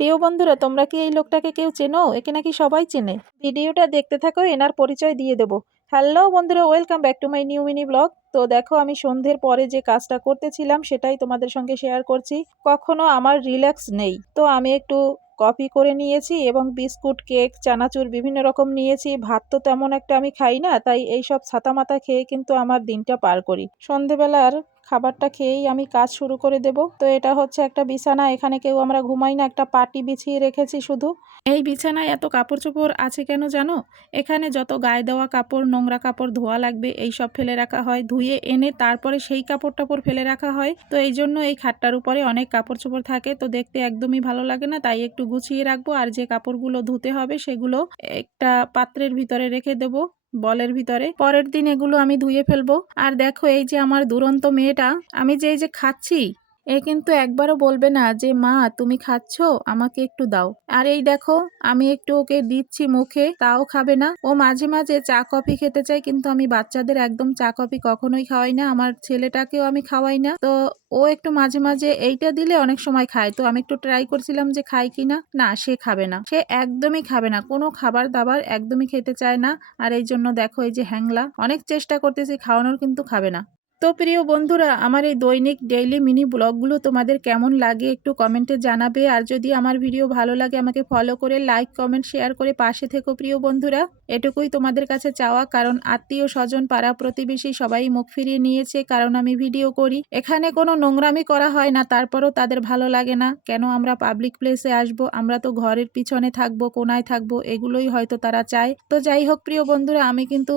প্রিয় বন্ধুরা, তোমরা কি এই লোকটাকে কেউ চেনো? একে নাকি সবাই চেনে। ভিডিওটা দেখতে থাকো, এনার পরিচয় দিয়ে দেবো। হ্যালো বন্ধুরা, welcome back to my new mini blog. তো দেখো, আমি সন্ধ্যের পরে যে কাজটা করতেছিলাম সেটাই তোমাদের সঙ্গে শেয়ার করছি। কখনো আমার রিল্যাক্স নেই, তো আমি একটু কফি করে নিয়েছি এবং বিস্কুট, কেক, চানাচুর বিভিন্ন রকম নিয়েছি। ভাত তো তেমন একটা আমি খাই না, তাই এইসব ছাতা মাথা খেয়ে কিন্তু আমার দিনটা পার করি। সন্ধেবেলার খাবারটা খেয়েই আমি কাজ শুরু করে দেব। তো এটা হচ্ছে একটা বিছানা, এখানে কেউ আমরা ঘুমাই না, একটা পাটি বিছিয়ে রেখেছি শুধু। এই বিছানায় এত কাপড় চোপড় আছে কেন জানো? এখানে যত গায়ে দেওয়া কাপড়, নোংরা কাপড় ধোয়া লাগবে এই সব ফেলে রাখা হয়, ধুয়ে এনে তারপরে সেই কাপড় টাপড় ফেলে রাখা হয়। তো এই জন্য এই খাটটার উপরে অনেক কাপড় চোপড় থাকে, তো দেখতে একদমই ভালো লাগে না, তাই একটু গুছিয়ে রাখবো। আর যে কাপড়গুলো ধুতে হবে সেগুলো একটা পাত্রের ভিতরে রেখে দেবো, বলের ভিতরে। পরের দিন এগুলো আমি ধুয়ে ফেলবো। আর দেখো, এই যে আমার দুরন্ত মেয়েটা, আমি যে এই যে খাচ্ছি, এ কিন্তু একবারও বলবে না যে মা তুমি খাচ্ছো, আমাকে একটু দাও। আর এই দেখো, আমি একটু ওকে দিচ্ছি মুখে, তাও খাবে না। ও মাঝে মাঝে চা কফি খেতে চায়, কিন্তু আমি বাচ্চাদের একদম চা কফি কখনোই খাওয়াই না, আমার ছেলেটাকেও আমি খাওয়াই না। তো ও একটু মাঝে মাঝে এইটা দিলে অনেক সময় খায়, তো আমি একটু ট্রাই করছিলাম যে খাই কিনা। না, সে খাবে না, সে একদমই খাবে না, কোনো খাবার দাবার একদমই খেতে চায় না। আর এই জন্য দেখো, এই যে হ্যাংলা, অনেক চেষ্টা করতেছি খাওয়ানোর, কিন্তু খাবে না। তো প্রিয় বন্ধুরা, আমার এই দৈনিক ডেইলি মিনি ব্লগগুলো তোমাদের কেমন লাগে একটু কমেন্টে জানাবে। আর যদি আমার ভিডিও ভালো লাগে আমাকে ফলো করে লাইক কমেন্ট শেয়ার করে পাশে থেকো প্রিয় বন্ধুরা। এটুকুই তোমাদের কাছে চাওয়া, কারণ আত্মীয় স্বজন পাড়া প্রতিবেশী সবাই মুখ ফিরিয়ে নিয়েছে, কারণ আমি ভিডিও করি। এখানে কোনো নোংরামি করা হয় না, তারপরও তাদের ভালো লাগে না। কেন আমরা পাবলিক প্লেসে আসবো? আমরা তো ঘরের পিছনে থাকবো, কোনায় থাকবো, এগুলোই হয়তো তারা চায়। তো যাই হোক প্রিয় বন্ধুরা, আমি কিন্তু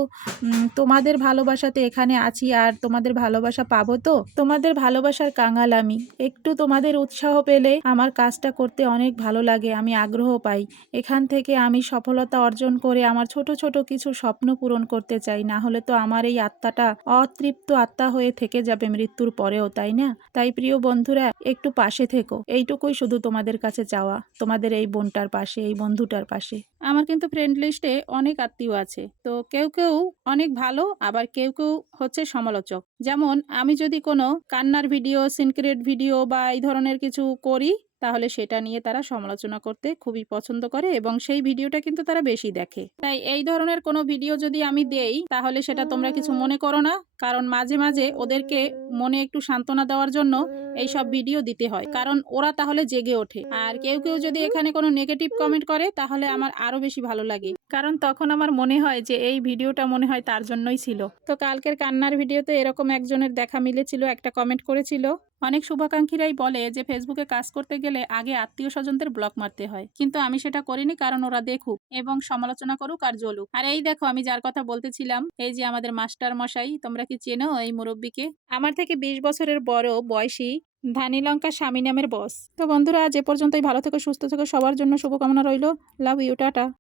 তোমাদের ভালোবাসাতে এখানে আছি, আর তোমাদের ভালোবাসা পাবো। তো তোমাদের ভালোবাসার কাঙাল আমি। একটু তোমাদের উৎসাহ পেলে আমার কাজটা করতে অনেক ভালো লাগে, আমি আগ্রহ পাই। এখান থেকে আমি সফলতা অর্জন করে আমার ছোট ছোট কিছু স্বপ্ন পূরণ করতে চাই, না হলে তো আমার এই আত্মাটা অতৃপ্ত আত্মা হয়ে থেকে যাবে মৃত্যুর পরেও, তাই না? তাই প্রিয় বন্ধুরা, একটু পাশে থেকো, এইটুকুই শুধু তোমাদের কাছে চাওয়া, তোমাদের এই বোনটার পাশে, এই বন্ধুটার পাশে। আমার কিন্তু ফ্রেন্ড লিস্টে অনেক আত্মীয় আছে, তো কেউ কেউ অনেক ভালো, আবার কেউ কেউ হচ্ছে সমালোচক। যেমন আমি যদি কোনো কান্নার ভিডিও, সিনক্রেট ভিডিও বা এই ধরনের কিছু করি, তাহলে সেটা নিয়ে তারা সমালোচনা করতে খুবই পছন্দ করে এবং সেই ভিডিওটা কিন্তু তারা বেশি দেখে। তাই এই ধরনের কোনো ভিডিও যদি আমি দেই, তাহলে সেটা তোমরা কিছু মনে করো না, কারণ মাঝে মাঝে ওদেরকে মনে একটু সান্ত্বনা দেওয়ার জন্য এই সব ভিডিও দিতে হয়, কারণ ওরা তাহলে জেগে ওঠে। আর কেউ কেউ যদি এখানে কোনো নেগেটিভ কমেন্ট করে, তাহলে আমার আরো বেশি ভালো লাগে, কারণ তখন আমার মনে হয় যে এই ভিডিওটা মনে হয় তার জন্যই ছিল। তো কালকের কান্নার ভিডিওতে এরকম একজনের দেখা মিলেছিল, একটা কমেন্ট করেছিল। অনেক শুভাকাঙ্ক্ষীরাই বলে যে ফেসবুকে কাজ করতে গেলে আগে আত্মীয় স্বজনদের ব্লক মারতে হয়, কিন্তু আমি সেটা করিনি, কারণ ওরা দেখুক এবং সমালোচনা করুক আর জ্বলুক। আর এই দেখো, আমি যার কথা বলতেছিলাম, এই যে আমাদের মাস্টার মশাই, তোমরা কি চেনো এই মুরব্বীকে? আমার থেকে 20 বছরের বড় বয়সী, ধানি লঙ্কা স্বামী নামের বস। তো বন্ধুরা, আজ এ পর্যন্তই। ভালো থেকো, সুস্থ থেকো, সবার জন্য শুভকামনা রইল। Love you, tata.